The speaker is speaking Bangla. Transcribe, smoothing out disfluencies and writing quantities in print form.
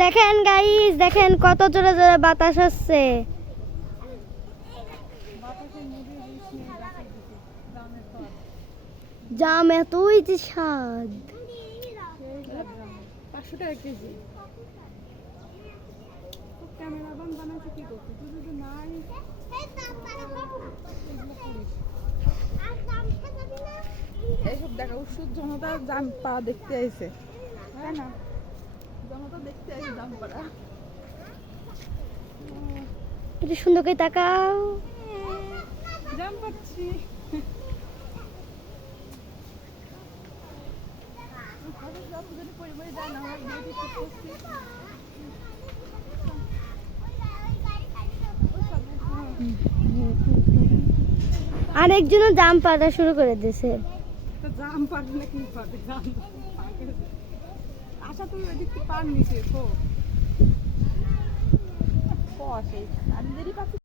দেখেন গাইস, দেখেন কত জোরে জোরে বাতাস হচ্ছে। জাম এতই যে স্বাদ। 500 টাকা কেজি। ক্যামেরাম্যান বানাইছে কি করতে তুই যদি নাই এইসব দেখা উৎসুক জনতা জাম পা দেখতে আইছে, তাই না? জনতা দেখতে আইছে জাম পাড়া। একটু সুন্দর করে তাকাও। জাম পাচ্ছি। আরেকজনও জাম পাড়া শুরু করে দিয়েছে। জাম পারবে না কি পাবে জাম। আশা তুমি ওই দিক পার নিচে তো। আমি দেরি পাচ্ছি।